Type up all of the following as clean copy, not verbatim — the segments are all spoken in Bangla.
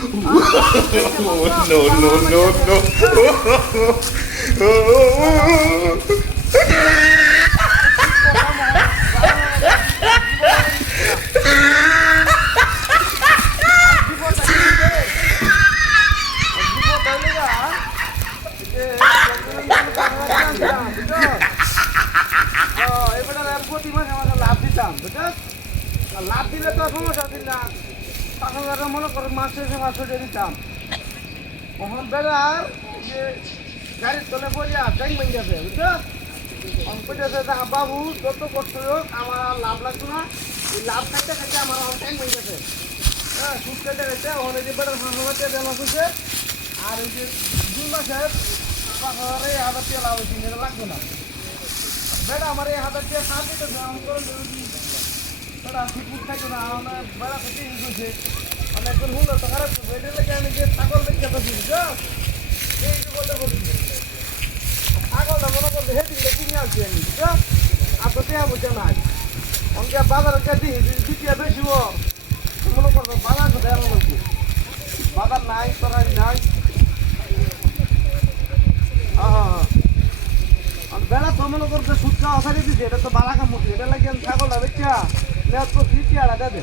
No, no, no, no. লাভ দিলে তো সমস্যা দিন না তখন মনে করো মাছ এসে মাছ উঠে দিতাম তখন বেড়ার যে গাড়ির তলে পড়িয়া ট্যাঙ্ক ভেঙে গেছে বুঝছো বাবু যত কষ্ট হোক আমার আর লাভ লাগতো না এই লাভ খাইতে খাইতে আমার ট্যাঙ্ক ভেঙে গেছে হ্যাঁ সুদ খাইতে খাইতে ওখানে যে বেড়ার 5,000 টাকা লাভ হয়েছে আর ওই যে 2 মাসের 5,000 টাকা লাভ হয়েছে এটা লাগবে না বেড়া আমার 1,000 টাকা সাথে তো দাম করে বেড়া সিটুট খাইতো না আমার বেড়া থেকে ইউজ হয়েছে অনেকজন হলো তো খারাপ এটা লেগে আমি যে ছাগল দেখতে পাচ্ছি বুঝছো এই যে বলতে বলছি ছাগলটা মনে করবে হেঁটে কিনে আসছি আমি বুঝছো আর তো টেয়া বুঝছে না অনেকে বাজারের কাছে দ্বিতীয় বেশি মনে করবো বাজার সাথে এমন হচ্ছে বাজার নাই তরাই নাই আর বেড়া তো মনে করছে সুদ খাওয়া ছাড়িয়ে দিচ্ছে এটা তো বালা কামড়ছি এটা লাগে আমি ছাগলটা বেচা নেওয়ার পর দ্বিতীয়টা দেবে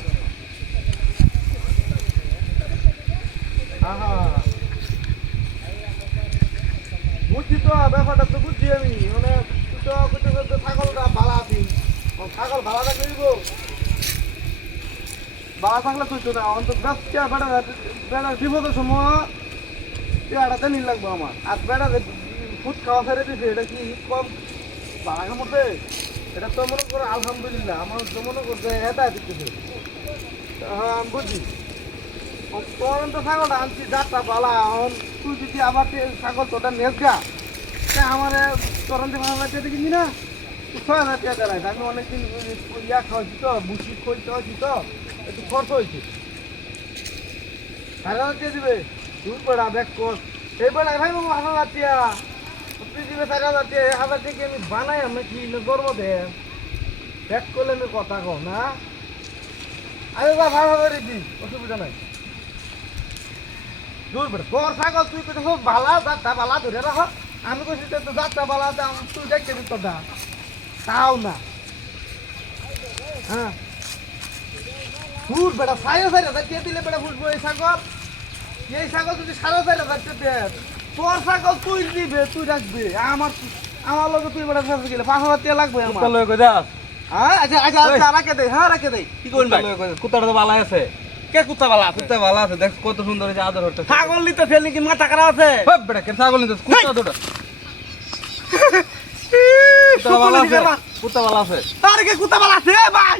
বুঝছি তো ব্যাপারটা তো বুঝছি আমি মানে তুই তো করতে করতে ছাগলটা ভালো আছি ছাগল ভালো থাকলে দিব ভালো থাকলে তুই তো না অন্তত ব্যবসা বেড়ার বিপদের সময় পেয়ারাটা নিয়ে লাগবো আমার আর বেড়া ফুট খাওয়া ছেড়ে দিয়েছে এটা কি কম বাড়ার মধ্যে এটা তো মনে করো আলহামদুলিল্লাহ আমার তো মনে করছে এটা দিতেছে হ্যাঁ আমি বুঝি তোর তো ছাগলটা আনছি যাত্রা পালা এখন তুই যদি আবার ছাগল তোটা নেস গা আমার তরন্তে 5,000 টাকা কিনি না 6,000 টাকা দেয় আমি অনেকদিন ইয়া খাওয়াছি তো বুসি খই খাওয়াছি তো একটু খরচ হয়েছে 4,000 টাকা দিবে তুই বেড়া দেখ কর এই বেড়া ভাই 5,000 টাকা তুই দিবে 4,000 টাকা 1,000 টাকা আমি বানাই আমি কি করবো দে দেখ করলে আমি কথা কও না আরে বা ভালো করে দি অসুবিধা নাই দূর বেড়া তোর ছাগল তুই পেটে সব ভালা যাত্রা বালা ধরে রাখ আমি কইছি তো যাত্রা বালা তুই দেখতে দিত না তাও না হ্যাঁ দূর বেড়া 4,500 টাকা দিলে বেড়া ফুটবো এই ছাগল যদি 4,500 টাকা দেয় তোর ছাগল তুই দিবে তুই রাখবে আমার লোক তুই বেড়া ফেসে গেলে 5,000 টাকা লাগবে আমার লয় কই দাস হ্যাঁ আচ্ছা আচ্ছা আচ্ছা রাখে দে হ্যাঁ রাখে দে কি কোন ভাই কুত্তাটা তো ভালো আছে কে কুত্তা বালা আছে কুত্তা ভালো আছে দেখ কত সুন্দর হয়েছে আদর হচ্ছে ছাগল নিতে ফেলনি কি মাথা খারাপ আছে হপ বেটা কে ছাগল নিতে কুত্তা দুটো কুত্তা ভালো আছে কুত্তা ভালো আছে আরে কে কুত্তা বালা আছে ভাই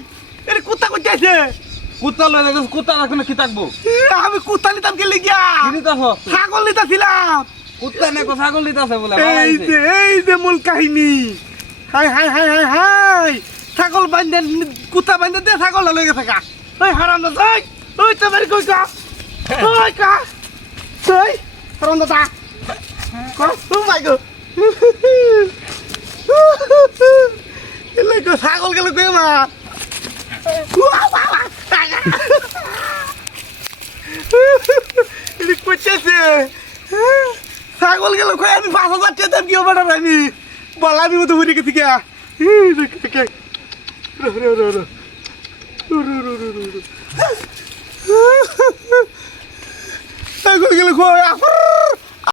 এর কুত্তা কইতে আছে কুত্তা লয় যাস কুত্তা রাখো না কি থাকবো আমি কুত্তা নিতাম কে লিগিয়া কি নিতাছ ছাগল নিতাছিলাম কুত্তা নেকো ছাগল নিতাছে বলে এই যে মূল কাহিনী high high high high high ছাগল বান্ধে কুত্তা বান্ধে দে ছাগল লয়ে গেছে কা ওই হারাম দা ওই তোমার কই কা ওই কা ওই হারাম দা ও মাই গড এলে কো ছাগল গেল কই মা এটা কইতেছে ছাগল গেল কই আমি 5,000 টাকা দাম কি হবে আমি বলা আমি মতো হয়ে গেছি কে ছাগল গেল কই